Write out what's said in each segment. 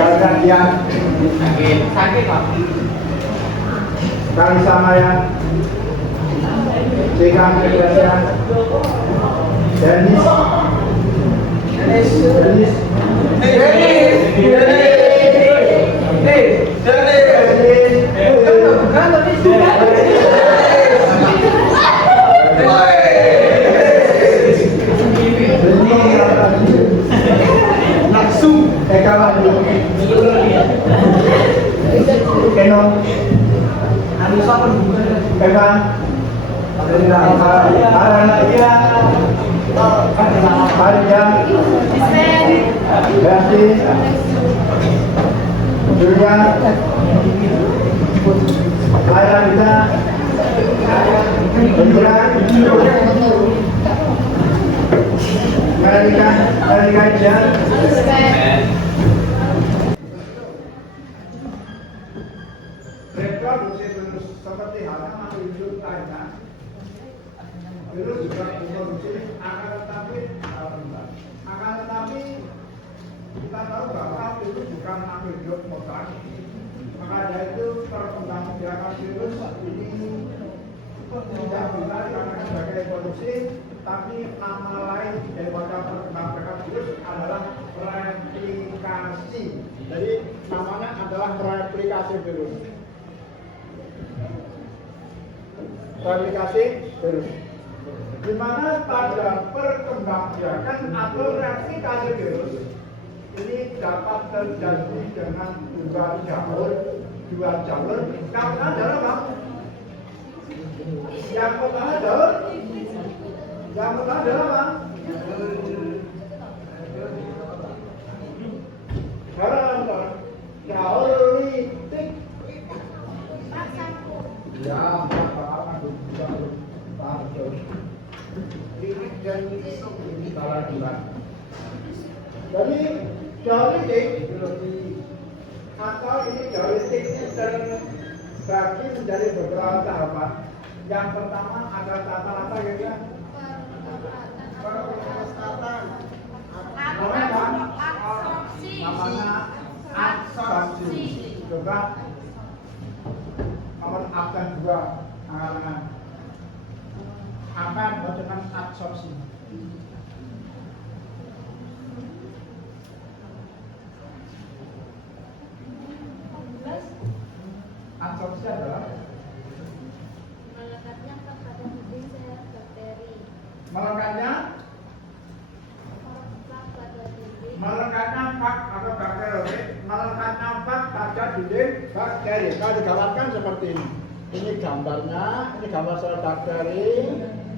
Kalian yang Sakit Pak. kali sama ya. Sekarang Indonesia. Dennis. Reproduksi terus seperti halnya makhluk hidup lainnya. Virus juga memproduksi akan tetapi kita tahu bahwa virus bukan makhluk hidup mutlak. Maka dari itu perkembangbiakan virus ini tidak bisa dikatakan sebagai evolusi, tapi nama lain daripada perkembangbiakan virus adalah replikasi. Jadi namanya adalah replikasi virus. Replikasi virus. Di mana pada perkembangbiakan atau replikasi virus ini dapat terjadi dengan dua jalur. Yang pertama adalah apa? Yang pertama adalah apa? Teoritik. Ya, jadi teoritik atau ini teoritik terbagi menjadi beberapa tahapan. Yang pertama ada tata-tata gitu ya. Namanya absorpsi. Coba nomor absen 2 angka-angka. Apa dengan absorpsi? Absorpsi adalah melekatnya pada dinding sel bakteri. melekatnya fak atau bakteri. Melekatnya fak pada dinding bakteri. Kalau digambarkan seperti ini. Ini gambarnya, ini gambar sel bakteri.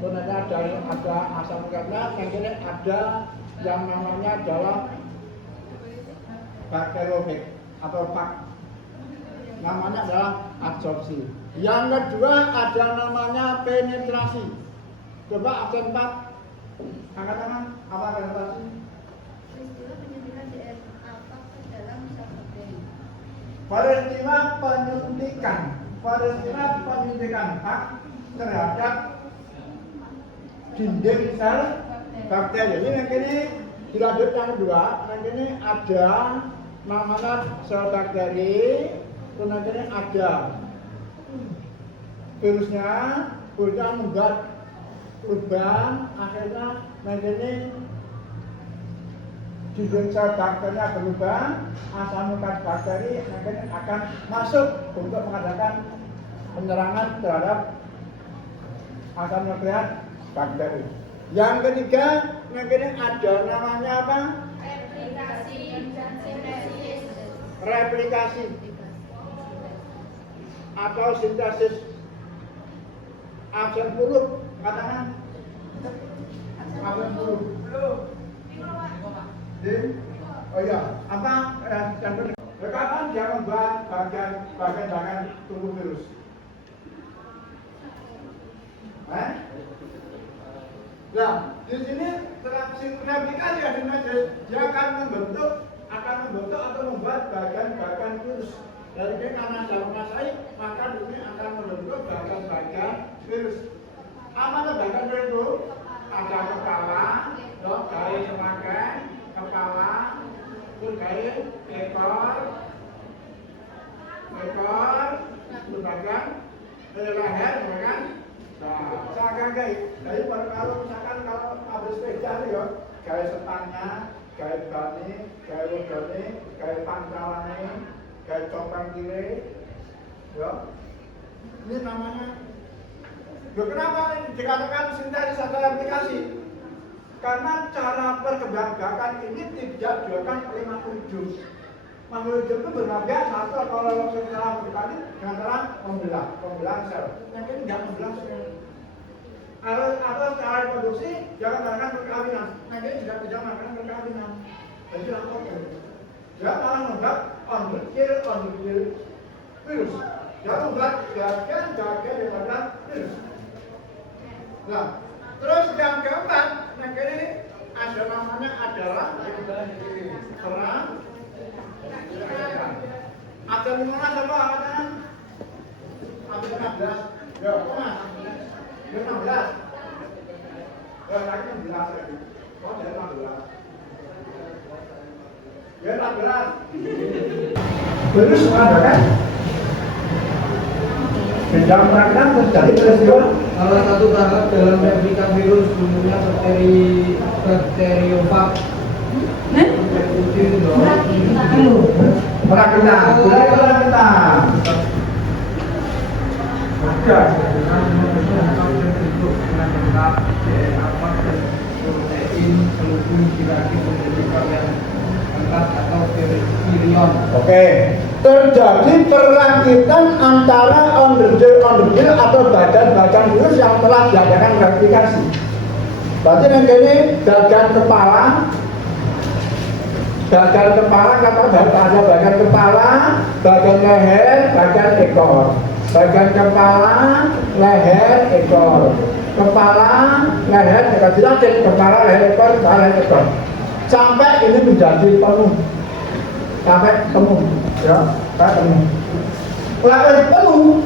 Kemudian ada asam lekatnya, yang ini ada yang namanya adalah bakteriofag atau fak. Namanya adalah absorpsi. Yang kedua ada namanya penetrasi. Coba absen 4. Angkat tangan. Apa penetrasi? Peristiwa penyuntikan DNA fak ke dalam sel bakteri. Peristiwa penyuntikan fak terhadap dinding sel bakteri. Ini yang ini dilanjut yang kedua. Yang ini ada namanya sel bakteri. Kemudian ini ada virusnya membuat lubang, akhirnya ini dinding sel bakterinya berlubang, asam lekat bakteri ini akan masuk untuk mengadakan penyerangan terhadap asam nukleat bakteri. Yang ketiga, ini ada namanya apa? Replikasi atau sintesis. Absen huruf, katakan absen huruf. Oh iya, apa yang benar? Kapan dia membuat bagian tubuh virus? Nah, di sini replikasi dia akan membentuk atau membuat bagian virus. Dari ini karena sudah menguasai, maka ini akan membentuk bagian virus. Apa bagian virus itu? Ada kepala, gaya semakan, kepala, gaya ekor, bagian leher, kan? Nah, misalkan kayak, jadi kalau misalkan kalau habis sepeda nih ya, kayak setangnya, kayak bani, kayak rodone, kayak pangkalannya, kayak copang kiri, ya. Ini namanya. Loh, kenapa ini dikatakan sintesis atau aplikasi? Karena cara perkembangan ini tidak dilakukan oleh makhluk hidup. Makhluk hidup itu berbeda satu kalau secara berkali dengan cara pembelahan sel. Yang ini tidak membelah sel. Atau cara reproduksi jangan melakukan perkawinan. Yang ini juga tidak melakukan perkawinan. Jadi lapor dia malah membuat on the kill virus. Dia membuat jaga daripada virus. Nah, terus yang keempat, yang ini ada namanya adalah perang. Ada 15 apa? Ada 15. Ya, Mas. 15. Ya, lagi 16 lagi. Oh, jadi 16. Ya, 16. Terus ada kan? Bidang perang terjadi peristiwa. Salah satu tahap dalam replika virus umumnya bakteriofag. Perakitan, mulai perakitan. Oke, terjadi perakitan antara onderdil atau badan-badan virus yang telah diadakan replikasi. Berarti yang ini bagian kepala, kata ada bagian kepala, bagian leher, bagian ekor. Bagian kepala, leher, ekor. Kepala, leher, ekor. Dilatih kepala, leher, ekor, kepala, leher, ekor. Sampai ini menjadi penuh. Sampai penuh, ya, sampai penuh. Setelah penuh,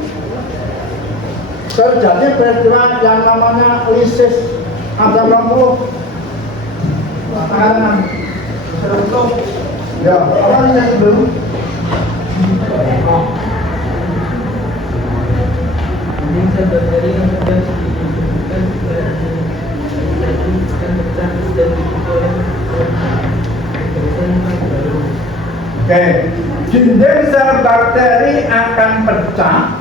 terjadi peristiwa yang namanya lisis atau rompuk. Makanan. Ya, apa yang sebelum? Oke, dinding sel bakteri akan pecah.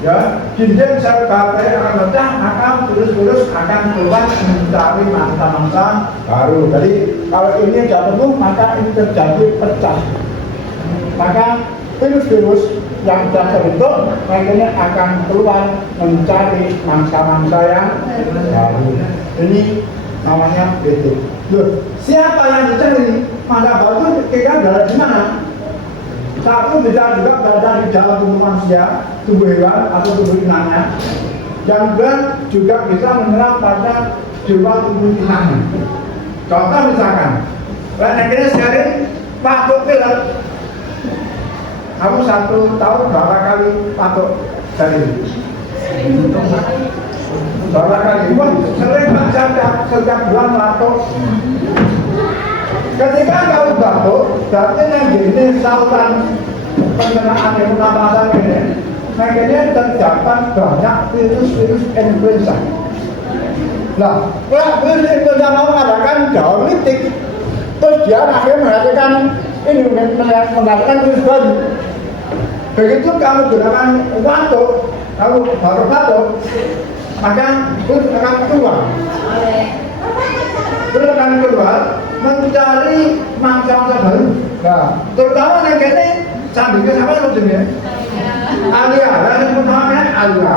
Ya, dinding sel bakteri akan pecah, maka virus-virus akan keluar mencari mangsa-mangsa baru. Jadi kalau ini tidak penuh, maka ini terjadi pecah. Maka virus-virus yang sudah terbentuk, akhirnya akan keluar mencari mangsa-mangsa yang baru. Ini namanya BT. Loh, siapa yang dicari? Mangsa baru kira dari mana? Satu bisa juga berada di dalam tubuh manusia, tubuh hewan atau tubuh inangnya. Yang kedua juga bisa menyerang pada jiwa tubuh inangnya. Contoh misalkan, akhirnya sekarang patok pilek. Kamu 1 tahun berapa kali patok dari itu? Berapa kali? Wah, sering banget setiap bulan patok. Ketika kamu batuk, berarti yang gini saluran pencernaan pernapasan ini, makanya terdapat banyak virus-virus influenza. Nah, kalau virus influenza mau mengadakan daun litik, terus dia akhirnya mengatakan ini mengatakan virus baru. Begitu kamu gunakan batuk, kamu batuk, maka virus akan keluar. Terus akan keluar mencari mangsa-mangsa baru. Nah, terutama yang ini sambungnya sama ujungnya. Alia, yang pertama alia.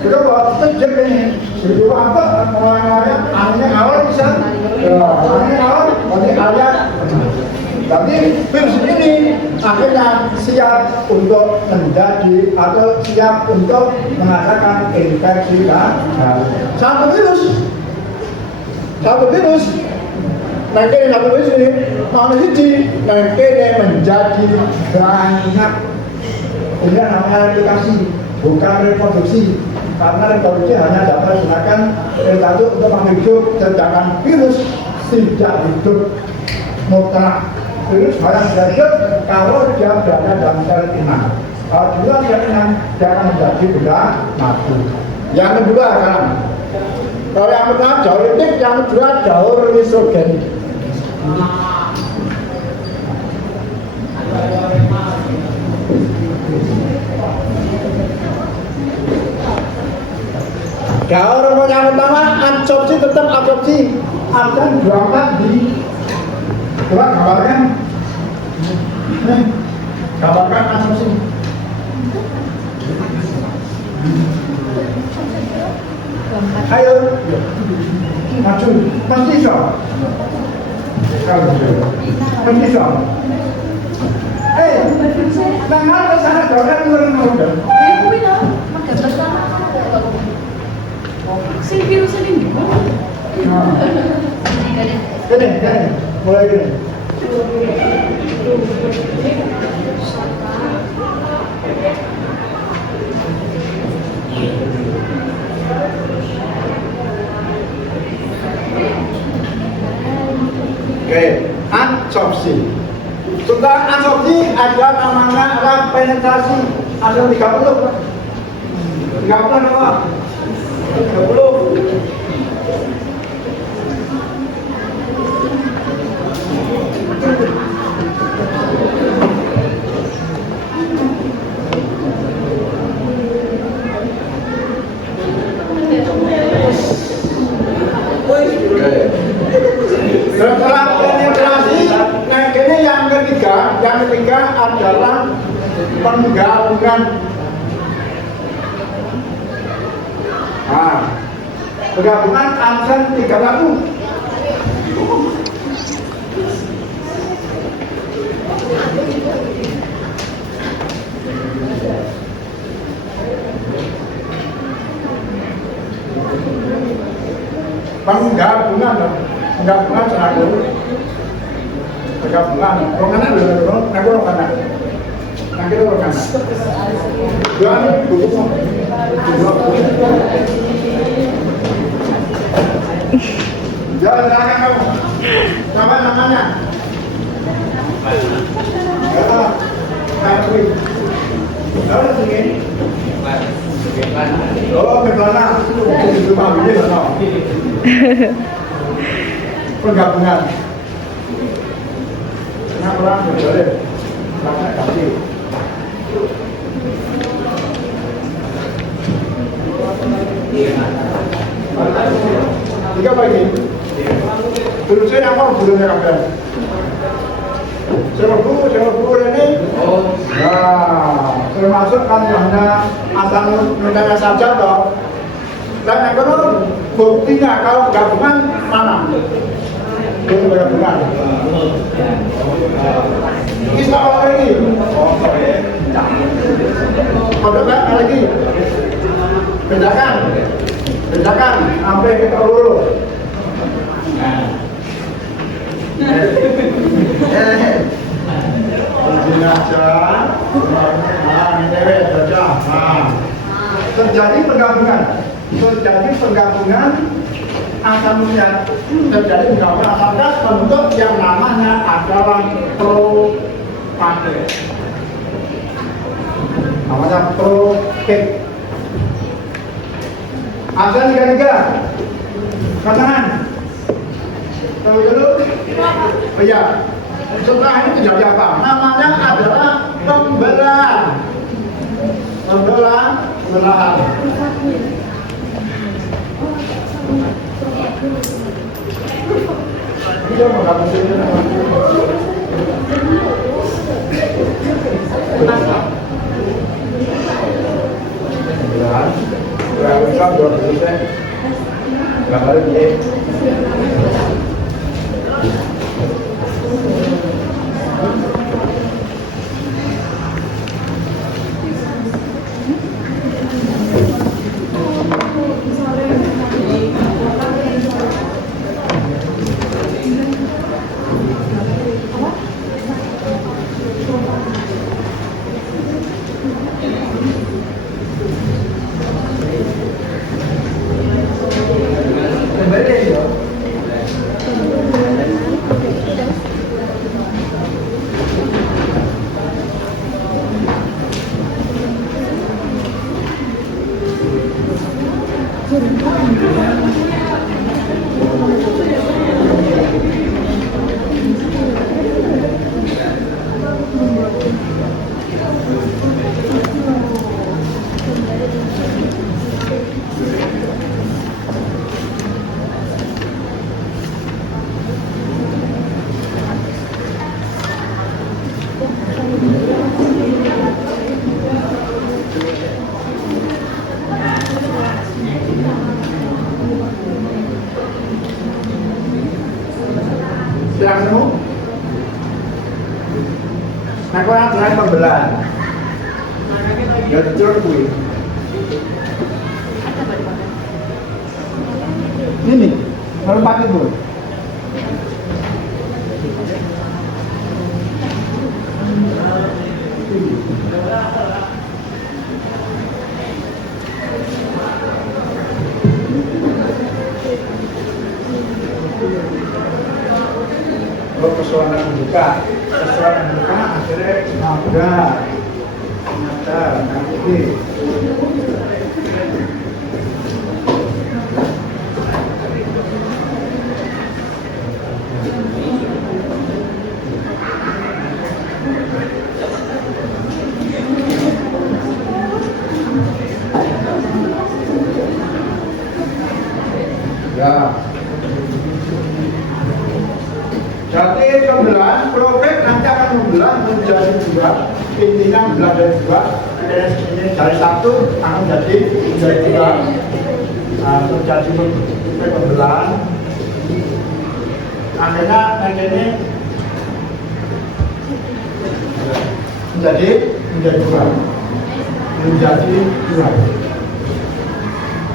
Itu kok sejak ini, itu apa? Namanya anehnya awal bisa, anehnya awal, nanti alia. Tapi virus ini akhirnya siap untuk menjadi atau siap untuk mengadakan infeksi dan satu virus, nanti satu virus ini manusia nanti menjadi banyak. Ini namanya replikasi, bukan reproduksi. Karena reproduksi hanya dapat digunakan satu untuk menghidup, sedangkan virus tidak hidup mutlak. Virus hanya hidup kalau dia berada dalam sel inang. Juga jangan menjadi benda mati. Yang kedua kan, kalau yang pertama diuretik, yang kedua diuretrogen. Daur yang pertama absorpsi, tetap absorpsi. Akan berangkat di coba gambarkan. Nih, gambarkan absorpsi. Ayo, maju, pasti bisa. Pasti bisa. Tangan ke sana, jangan turun. Si virus ini Gini, mulai gini. Oke, absorpsi. Setelah absorpsi ada namanya penetrasi. Ada 30. 30 apa? 30. Setelah penetrasi, nah ini yang ketiga adalah penggabungan. Nah, penggabungan absen 3 lagu. Penggabungan tenaga, penggabungan rokanan dulu, aku rokanan, nanti rokanan. Jangan duduk, jangan silakan kamu. Siapa namanya? Katri. Tahu sini? Oh, kemana? Itu Pak Budi tahu. Penggabungan. Kenapa orang boleh? Karena kasih. Tiga pagi. Dulu saya apa bulannya kapan? Seluruh ini. Nah, termasuk kan hanya asal menanya saja toh. Dan yang kedua, buktinya kalau gabungan mana? Itu gabungan. Kita orang ini. Bedakan lagi. Bedakan sampai kita urut. Terjadi penggabungan asamnya, terjadi penggabungan asam gas bentuk yang namanya adalah propane. Namanya propane. Asam 33. Pasangan. Tahu dulu? Oh ya. Setelah ini terjadi apa? Namanya adalah pembelahan. Pembelahan. Dia menggabung ini. Silakan. Nah, kau yang terakhir pembelaan. Ya, curut gue. Ini, melompat itu. Persoalan membuka akhirnya nabrak nanti ya. Jadi kebelah, profit nanti akan membelah menjadi dua, intinya membelah dari dua, ini dari satu akan menjadi dua, terjadi pembelahan. Akhirnya ini menjadi dua,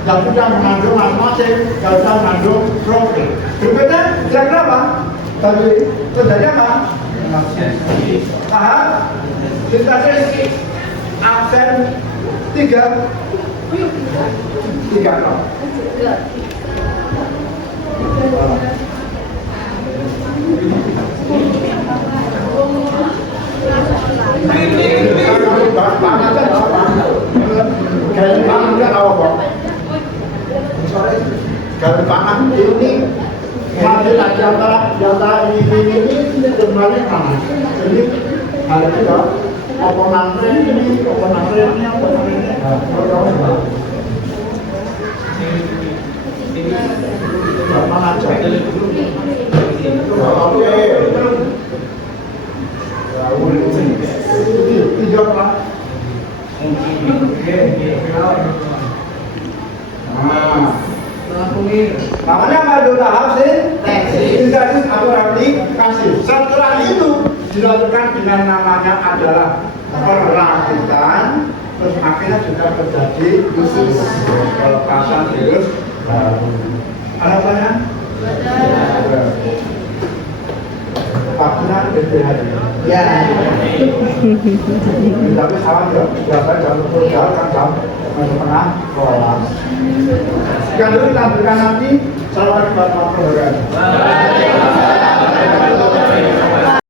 dan tidak mengandung masing-masing, tidak mengandung profit. Berikutnya, kira-kira apa? Tadi terjadi apa? Paham? Sintesis absen 3 kok. Kalau pangan ini masih lagi antara ini kembali mana? Jadi ada juga opongan ini gampang aja. Oke. Tiga lah. Namanya madu tahap sintesis atau replikasi. Setelah itu dilakukan dengan namanya adalah perakitan, terus akhirnya sudah terjadi pelepasan virus baru. Ada banyak? Vaksinnya BPH. Ya. Tapi salah ya, biasanya jam 10 kan jam tengah sekolah. Sekian dulu kita berikan nanti. Salam kepada Bapak.